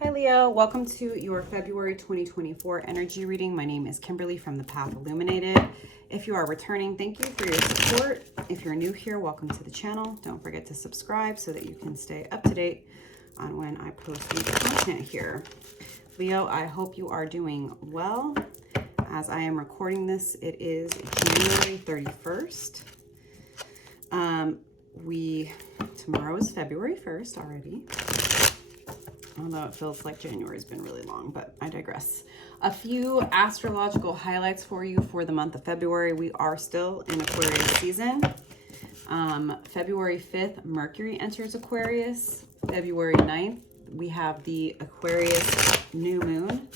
Hi Leo, welcome to your February 2024 energy reading. My name is Kimberly from the Path Illuminated. If you are returning, thank you for your support. If you're new here, welcome to the channel. Don't forget to subscribe so that you can stay up to date on when I post new content here. Leo, I hope you are doing well. As I am recording this, it is January 31st. Tomorrow is February 1st already. Although it feels like January's been really long, but I digress. A few astrological highlights for you for the month of February. We are still in Aquarius season. February 5th, Mercury enters Aquarius. February 9th, we have the Aquarius new moon.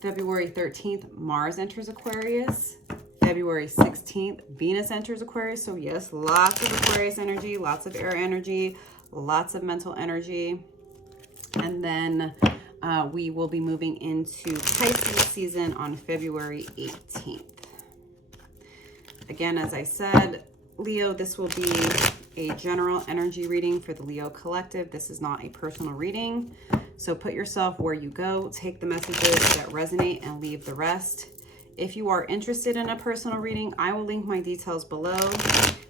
February 13th, Mars enters Aquarius. February 16th, Venus enters Aquarius. So yes, lots of Aquarius energy, lots of air energy, lots of mental energy. And then we will be moving into Pisces season on February 18th. Again, as I said, Leo, this will be a general energy reading for the Leo collective. This is not a personal reading. So put yourself where you go, take the messages that resonate and leave the rest. If you are interested in a personal reading, I will link my details below.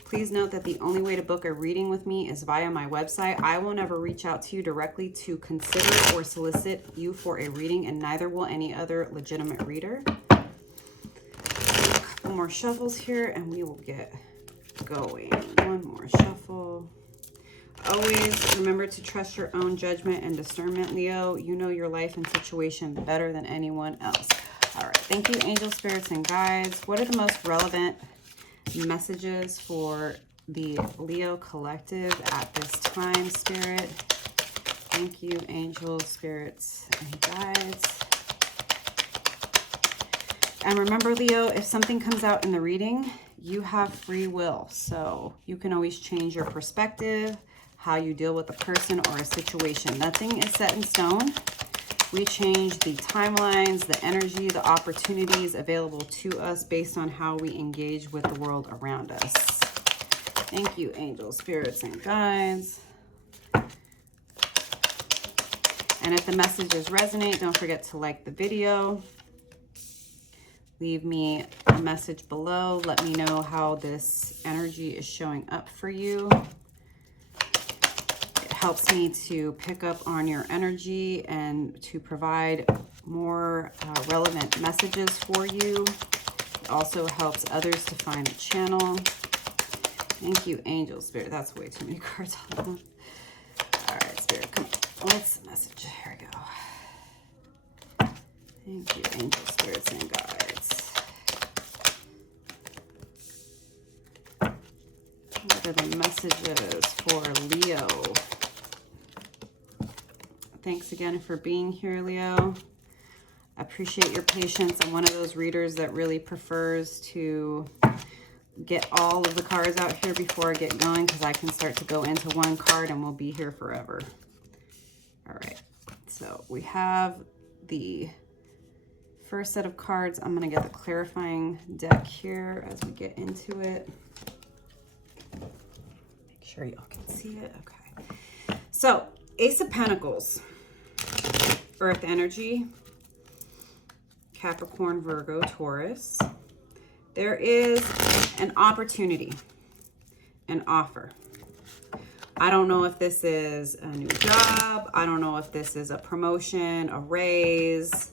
Please note that the only way to book a reading with me is via my website. I will never reach out to you directly to consider or solicit you for a reading, and neither will any other legitimate reader. A couple more shuffles here and we will get going. One more shuffle. Always remember to trust your own judgment and discernment, Leo. You know your life and situation better than anyone else. All right, thank you, angel spirits and guides. What are the most relevant messages for the Leo collective at this time, Spirit? Thank you, angels, spirits, and guides. And remember, Leo, if something comes out in the reading, you have free will. So you can always change your perspective, how you deal with a person or a situation. Nothing is set in stone. We change the timelines, the energy, the opportunities available to us based on how we engage with the world around us. Thank you, angels, spirits, and guides. And if the messages resonate, don't forget to like the video. Leave me a message below. Let me know how this energy is showing up for you. Helps me to pick up on your energy and to provide more relevant messages for you. It also helps others to find the channel. Thank you, angel spirit. That's way too many cards. All right, spirit, come on. What's the message? Here we go. Thank you, angel spirits and guides. What are the messages for Leo? Thanks again for being here, Leo. I appreciate your patience. I'm one of those readers that really prefers to get all of the cards out here before I get going, because I can start to go into one card and we'll be here forever. All right, so we have the first set of cards. I'm going to get the clarifying deck here as we get into it. Make sure y'all can see it. Okay. So, Ace of Pentacles. Earth energy, Capricorn, Virgo, Taurus. There is an opportunity, an offer. I don't know if this is a new job. I don't know if this is a promotion, a raise,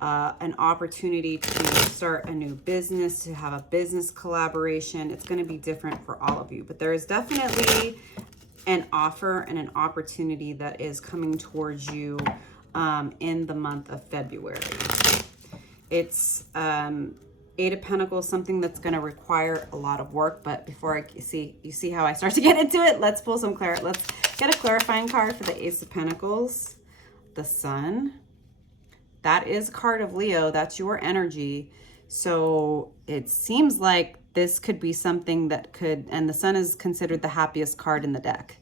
an opportunity to start a new business, to have a business collaboration. It's going to be different for all of you, but there is definitely an offer and an opportunity that is coming towards you in the month of February. It's Eight of Pentacles, something that's going to require a lot of work. But before you see how I start to get into it, let's pull some clarity. Let's get a clarifying card for the Ace of Pentacles, the Sun. That is a card of Leo. That's your energy. So it seems like this could be something that could, and the Sun is considered the happiest card in the deck.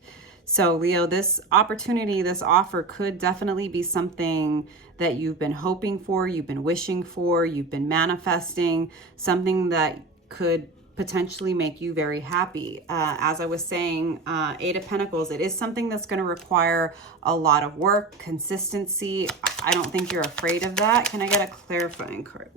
So Leo, this opportunity, this offer could definitely be something that you've been hoping for, you've been wishing for, you've been manifesting, something that could potentially make you very happy. As I was saying, Eight of Pentacles, it is something that's going to require a lot of work, consistency. I don't think you're afraid of that. Can I get a clarifying card?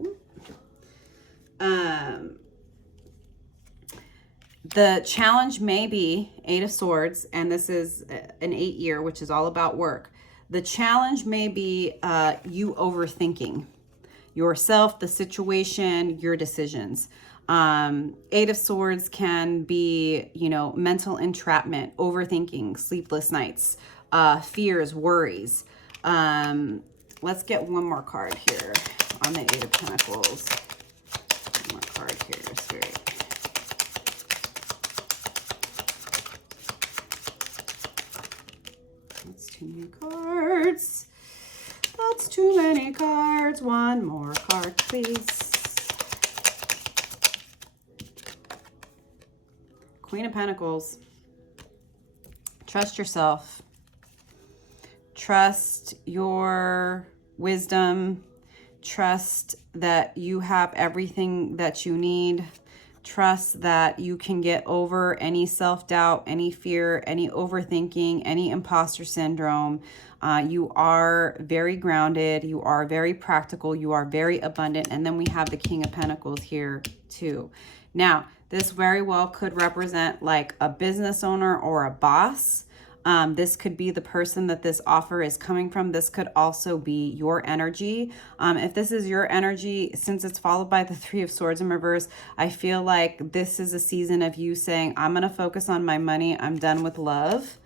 The challenge may be Eight of Swords, and this is an 8-year, which is all about work. The challenge may be you overthinking yourself, the situation, your decisions. Eight of Swords can be, you know, mental entrapment, overthinking, sleepless nights, fears, worries. Let's get one more card here on the Eight of Pentacles. One more card here, Spirit. That's too many cards. That's too many cards. One more card, please. Queen of Pentacles. Trust yourself. Trust your wisdom. Trust that you have everything that you need. Trust that you can get over any self-doubt, any fear, any overthinking, any imposter syndrome. You are very grounded. You are very practical. You are very abundant. And then we have the King of Pentacles here too. Now, this very well could represent like a business owner or a boss. This could be the person that this offer is coming from. This could also be your energy. If this is your energy, since it's followed by the Three of Swords in reverse, I feel like this is a season of you saying, I'm going to focus on my money. I'm done with love.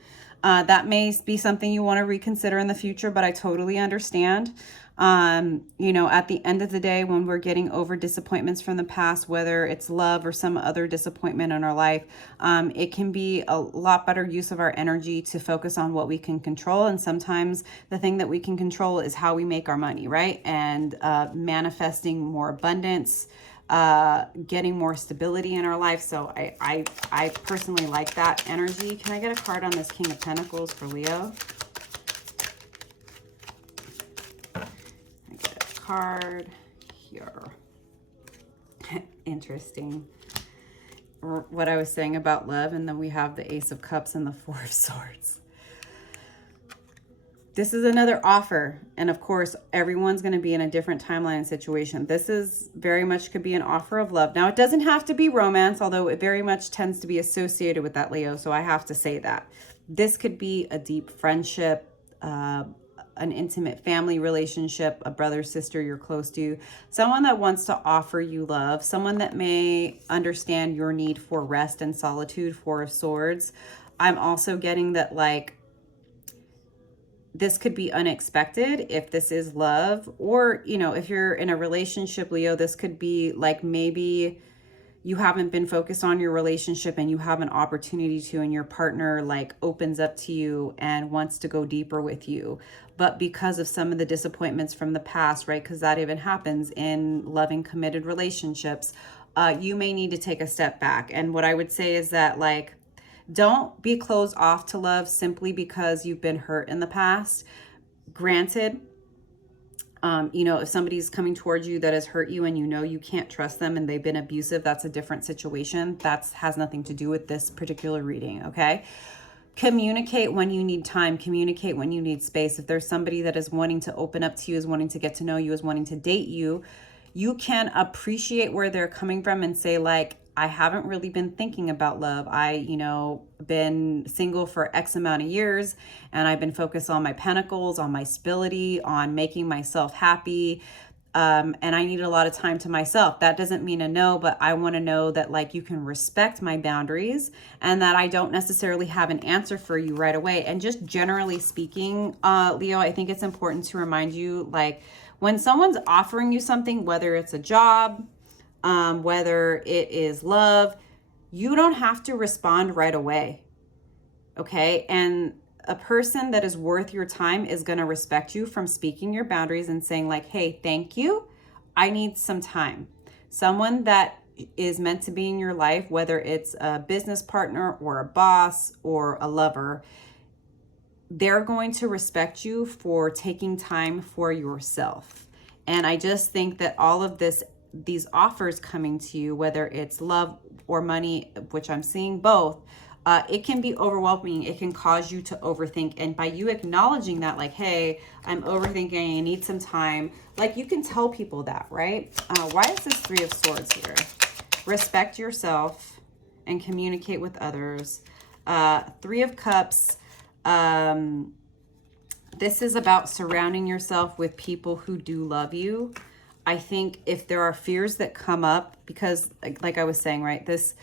That may be something you want to reconsider in the future, but I totally understand. You know, at the end of the day, when we're getting over disappointments from the past, whether it's love or some other disappointment in our life, it can be a lot better use of our energy to focus on what we can control. And sometimes the thing that we can control is how we make our money, right? And manifesting more abundance, getting more stability in our life. So I personally like that energy. Can I get a card on this King of Pentacles for Leo? Card here. Interesting. What I was saying about love, and then we have the Ace of Cups and the Four of Swords. This is another offer, and of course everyone's going to be in a different timeline and situation. This is very much could be an offer of love. Now, it doesn't have to be romance, although it very much tends to be associated with that, Leo, so I have to say that. This could be a deep friendship, an intimate family relationship, a brother, sister you're close to, someone that wants to offer you love, someone that may understand your need for rest and solitude, Four of Swords. I'm also getting that, like, this could be unexpected if this is love, or, you know, if you're in a relationship, Leo, this could be like maybe you haven't been focused on your relationship and you have an opportunity to, and your partner like opens up to you and wants to go deeper with you. But because of some of the disappointments from the past, right? Because that even happens in loving, committed relationships, you may need to take a step back. And what I would say is that, like, don't be closed off to love simply because you've been hurt in the past. Granted, you know, if somebody's coming towards you that has hurt you and you know you can't trust them and they've been abusive, that's a different situation. That has nothing to do with this particular reading, okay? Communicate when you need time. Communicate when you need space. If there's somebody that is wanting to open up to you, is wanting to get to know you, is wanting to date you, you can appreciate where they're coming from and say, like, I haven't really been thinking about love. You know, been single for X amount of years, and I've been focused on my pentacles, on my stability, on making myself happy. And I need a lot of time to myself. That doesn't mean a no, but I want to know that, like, you can respect my boundaries and that I don't necessarily have an answer for you right away. And just generally speaking, Leo, I think it's important to remind you, like, when someone's offering you something, whether it's a job, whether it is love, you don't have to respond right away. Okay. And a person that is worth your time is going to respect you from speaking your boundaries and saying, like, hey, thank you, I need some time. Someone that is meant to be in your life, whether it's a business partner or a boss or a lover, they're going to respect you for taking time for yourself. And I just think that all of this these offers coming to you, whether it's love or money, which I'm seeing both, it can be overwhelming. It can cause you to overthink. And by you acknowledging that, like, hey, I'm overthinking, I need some time, like, you can tell people that, right? Why is this Three of Swords here? Respect yourself and communicate with others. Three of Cups. This is about surrounding yourself with people who do love you. I think if there are fears that come up, because like I was saying, right, this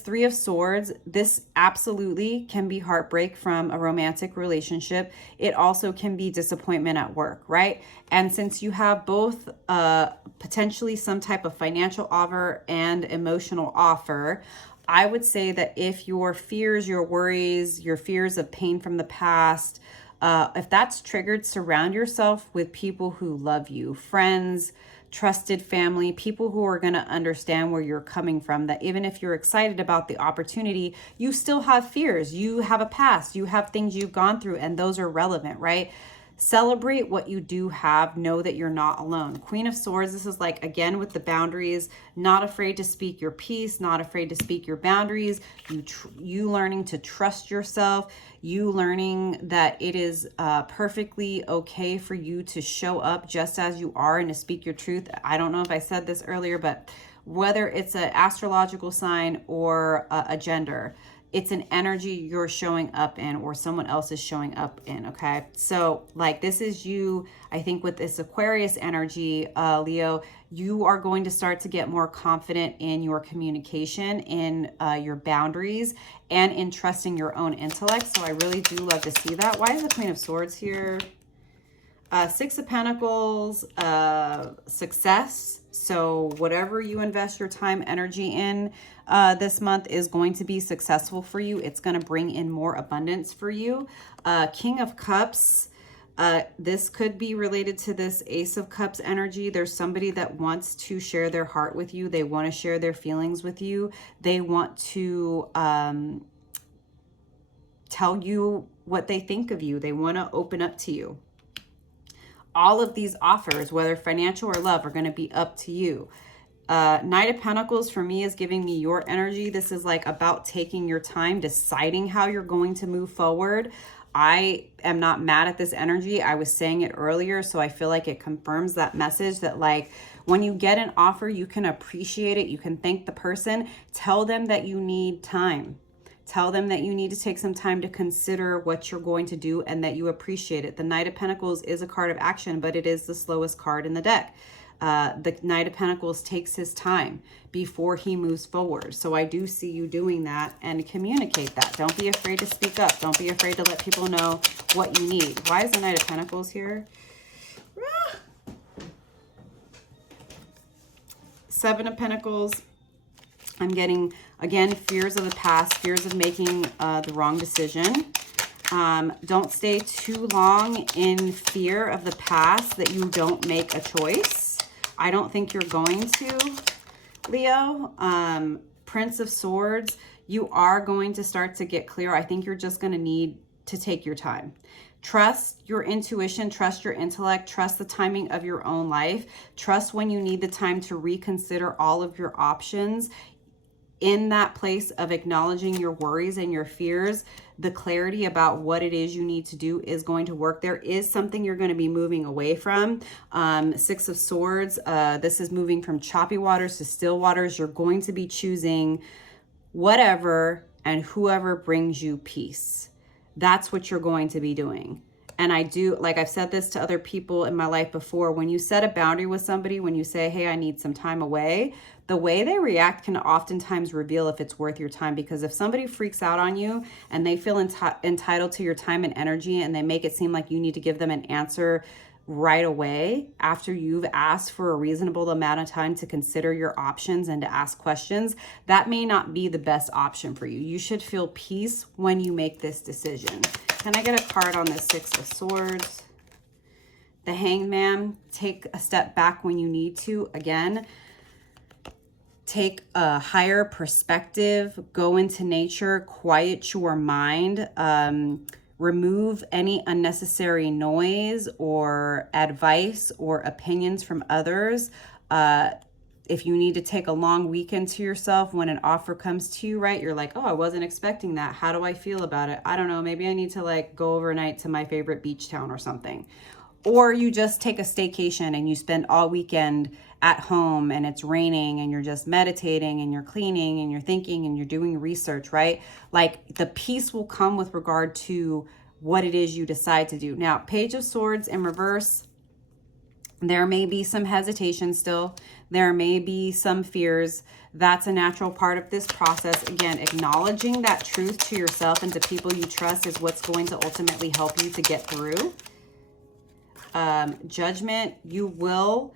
Three of Swords, this absolutely can be heartbreak from a romantic relationship. It also can be disappointment at work, right? And since you have both potentially some type of financial offer and emotional offer, I would say that if your fears, your worries, your fears of pain from the past, if that's triggered, surround yourself with people who love you, friends, trusted family, people who are going to understand where you're coming from, that even if you're excited about the opportunity, you still have fears, you have a past, you have things you've gone through, and those are relevant, right? Celebrate what you do have. Know that you're not alone. Queen of Swords, this is like, again, with the boundaries, not afraid to speak your piece, not afraid to speak your boundaries, you learning to trust yourself, you learning that it is perfectly okay for you to show up just as you are and to speak your truth. I don't know if I said this earlier, but whether it's an astrological sign or a gender, it's an energy you're showing up in or someone else is showing up in, okay? So like, this is you, I think with this Aquarius energy, Leo, you are going to start to get more confident in your communication, in your boundaries, and in trusting your own intellect. So I really do love to see that. Why is the Queen of Swords here? Six of Pentacles, success. So whatever you invest your time, energy in this month is going to be successful for you. It's going to bring in more abundance for you. King of Cups. This could be related to this Ace of Cups energy. There's somebody that wants to share their heart with you. They want to share their feelings with you. They want to tell you what they think of you. They want to open up to you. All of these offers, whether financial or love, are going to be up to you. Knight of Pentacles for me is giving me your energy. This is like about taking your time, deciding how you're going to move forward. I am not mad at this energy. I was saying it earlier, so I feel like it confirms that message that, like, when you get an offer, you can appreciate it. You can thank the person. Tell them that you need time. Tell them that you need to take some time to consider what you're going to do and that you appreciate it. The Knight of Pentacles is a card of action, but it is the slowest card in the deck. The Knight of Pentacles takes his time before he moves forward. So I do see you doing that, and communicate that. Don't be afraid to speak up. Don't be afraid to let people know what you need. Why is the Knight of Pentacles here? Seven of Pentacles. I'm getting, again, fears of the past, fears of making the wrong decision. Don't stay too long in fear of the past that you don't make a choice. I don't think you're going to, Leo. Prince of Swords, you are going to start to get clear. I think you're just going to need to take your time. Trust your intuition, trust your intellect, trust the timing of your own life. Trust when you need the time to reconsider all of your options. In that place of acknowledging your worries and your fears, the clarity about what it is you need to do is going to work. There is something you're going to be moving away from. Six of Swords, this is moving from choppy waters to still waters. You're going to be choosing whatever and whoever brings you peace. That's what you're going to be doing. And I do, like I've said this to other people in my life before, when you set a boundary with somebody, when you say, hey, I need some time away, the way they react can oftentimes reveal if it's worth your time. Because if somebody freaks out on you and they feel entitled to your time and energy, and they make it seem like you need to give them an answer right away after you've asked for a reasonable amount of time to consider your options and to ask questions, that may not be the best option for you. You should feel peace when you make this decision. Can I get a card on this Six of Swords? The Hanged Man, take a step back when you need to. Again, take a higher perspective, go into nature, quiet your mind, remove any unnecessary noise or advice or opinions from others. if you need to take a long weekend to yourself when an offer comes to you, right? You're like, oh, I wasn't expecting that. How do I feel about it? I don't know. Maybe I need to like go overnight to my favorite beach town or something. Or you just take a staycation and you spend all weekend at home and it's raining and you're just meditating and you're cleaning and you're thinking and you're doing research, right? Like the peace will come with regard to what it is you decide to do. Now, Page of Swords in reverse, there may be some hesitation still. There may be some fears. That's a natural part of this process. Again, acknowledging that truth to yourself and to people you trust is what's going to ultimately help you to get through. Judgment, you will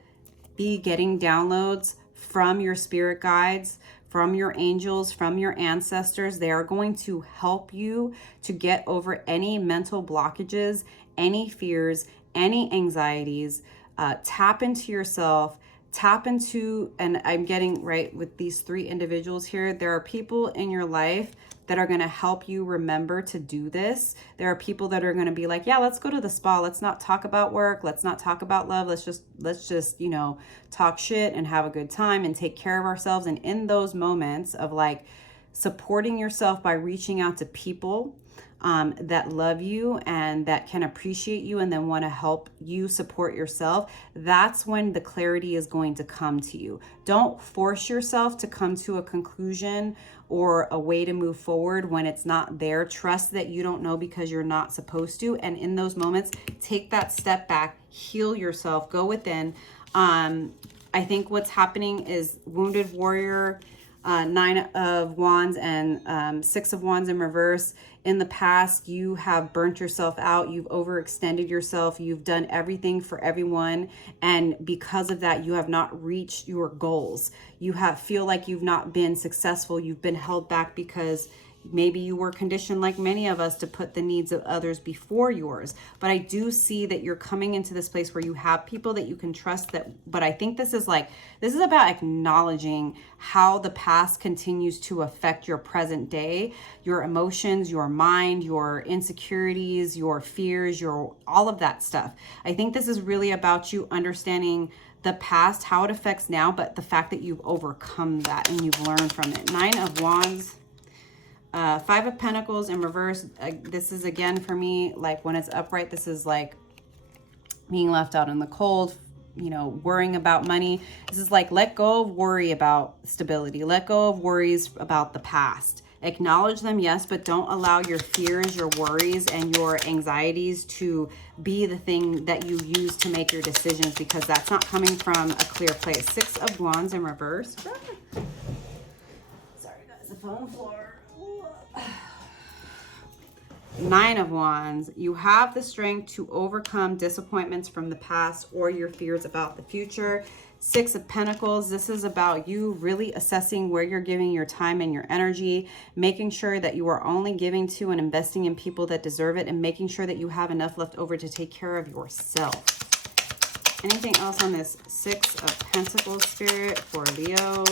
be getting downloads from your spirit guides, from your angels, from your ancestors. They are going to help you to get over any mental blockages, any fears, any anxieties. Tap into yourself, tap into, and I'm getting right with these three individuals here. There are people in your life that are going to help you remember to do this. There are people that are going to be like, yeah, let's go to the spa. Let's not talk about work. Let's not talk about love. Let's just, you know, talk shit and have a good time and take care of ourselves. And in those moments of like supporting yourself by reaching out to people that love you and that can appreciate you and then want to help you support yourself, that's when the clarity is going to come to you. Don't force yourself to come to a conclusion or a way to move forward when it's not there. Trust that you don't know because you're not supposed to. And in those moments, take that step back, heal yourself, go within. I think what's happening is Wounded Warrior, 9 of Wands and 6 of Wands in reverse. In the past, you have burnt yourself out. You've overextended yourself. You've done everything for everyone. And because of that, you have not reached your goals. You feel like you've not been successful. You've been held back because maybe you were conditioned, like many of us, to put the needs of others before yours. But I do see that you're coming into this place where you have people that you can trust. But I think this is about acknowledging how the past continues to affect your present day, your emotions, your mind, your insecurities, your fears, all of that stuff. I think this is really about you understanding the past, how it affects now, but the fact that you've overcome that and you've learned from it. 9 of Wands. 5 of Pentacles in reverse. This is, again, for me, like when it's upright, this is like being left out in the cold, you know, worrying about money. This is like, let go of worry about stability. Let go of worries about the past. Acknowledge them, yes, but don't allow your fears, your worries, and your anxieties to be the thing that you use to make your decisions, because that's not coming from a clear place. 6 of Wands in reverse. Sorry, guys, the phone floor. 9 of Wands, you have the strength to overcome disappointments from the past or your fears about the future. 6 of Pentacles, this is about you really assessing where you're giving your time and your energy, making sure that you are only giving to and investing in people that deserve it, and making sure that you have enough left over to take care of yourself. Anything else on this 6 of Pentacles, Spirit, for Leo?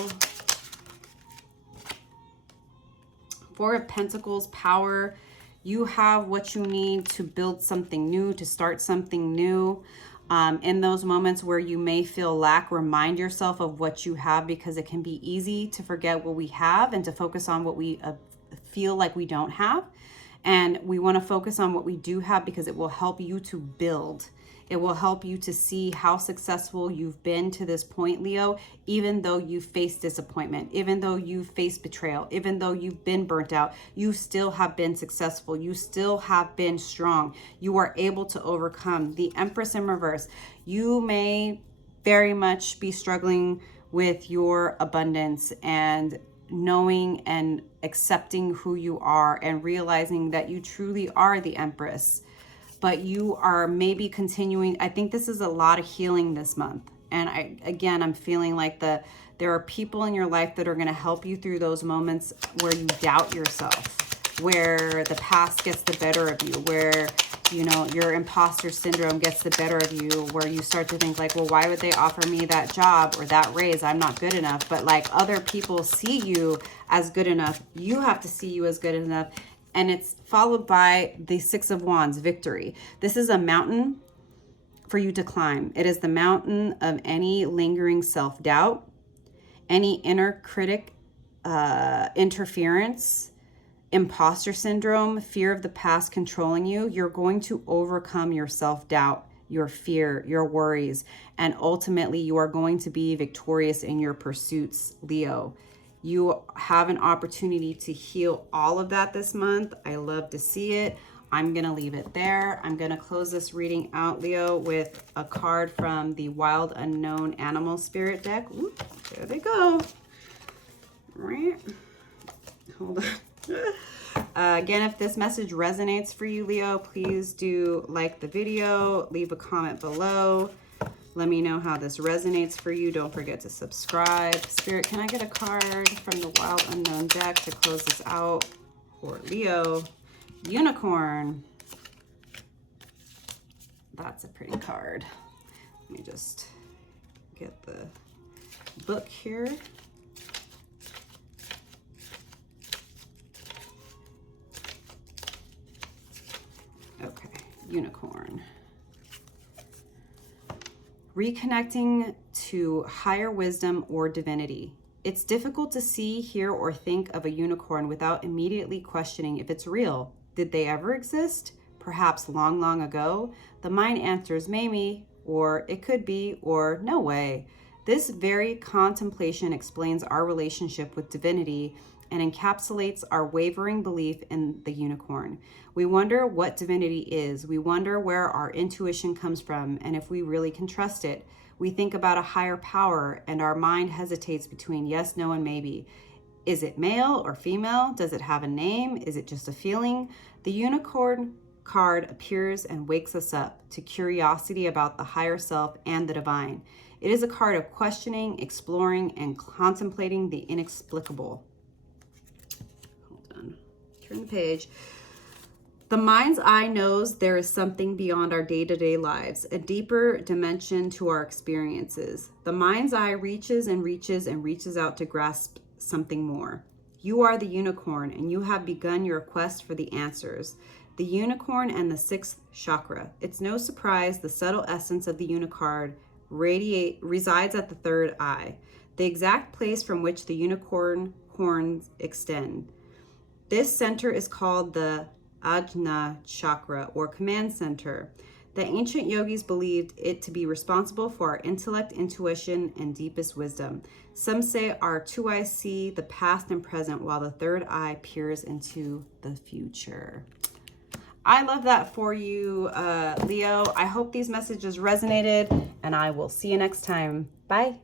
4 of Pentacles, power. You have what you need to build something new, to start something new. In those moments where you may feel lack, remind yourself of what you have, because it can be easy to forget what we have and to focus on what we feel like we don't have. And we want to focus on what we do have, because it will help you to build. It will help you to see how successful you've been to this point, Leo, even though you faced disappointment, even though you faced betrayal, even though you've been burnt out, you still have been successful. You still have been strong. You are able to overcome. The Empress in reverse. You may very much be struggling with your abundance and knowing and accepting who you are and realizing that you truly are the Empress. But you are maybe continuing. I think this is a lot of healing this month. And I'm feeling like there are people in your life that are going to help you through those moments where you doubt yourself, where the past gets the better of you, where, you know, your imposter syndrome gets the better of you, where you start to think like, well, why would they offer me that job or that raise? I'm not good enough. But like, other people see you as good enough. You have to see you as good enough. And it's followed by the 6 of Wands, victory. This is a mountain for you to climb. It is the mountain of any lingering self-doubt, any inner critic interference, imposter syndrome, fear of the past controlling you, you're going to overcome your self-doubt, your fear, your worries, and ultimately you are going to be victorious in your pursuits, Leo. You have an opportunity to heal all of that this month. I love to see it. I'm going to leave it there. I'm going to close this reading out, Leo, with a card from the Wild Unknown Animal Spirit deck. Ooh, there they go. Hold on. Again, if this message resonates for you, Leo, please do like the video, leave a comment below. Let me know how this resonates for you. Don't forget to subscribe. Spirit, can I get a card from the Wild Unknown deck to close this out for Leo? Unicorn. That's a pretty card. Let me just get the book here. Okay, unicorn. Reconnecting to higher wisdom or divinity. It's difficult to see, hear, or think of a unicorn without immediately questioning if it's real. Did they ever exist? Perhaps long, long ago? The mind answers maybe, or it could be, or no way. This very contemplation explains our relationship with divinity and encapsulates our wavering belief in the unicorn. We wonder what divinity is. We wonder where our intuition comes from and if we really can trust it. We think about a higher power and our mind hesitates between yes, no, and maybe. Is it male or female? Does it have a name? Is it just a feeling? The unicorn card appears and wakes us up to curiosity about the higher self and the divine. It is a card of questioning, exploring, and contemplating the inexplicable. Hold on. Turn the page. The mind's eye knows there is something beyond our day-to-day lives, a deeper dimension to our experiences. The mind's eye reaches and reaches and reaches out to grasp something more. You are the unicorn, and you have begun your quest for the answers. The unicorn and the sixth chakra. It's no surprise the subtle essence of the unicorn resides at the third eye, the exact place from which the unicorn horns extend. This center is called the Ajna chakra, or command center. The ancient yogis believed it to be responsible for our intellect, intuition, and deepest wisdom. Some say our two eyes see the past and present, while the third eye peers into the future. I love that for you, Leo. I hope these messages resonated, and I will see you next time. Bye.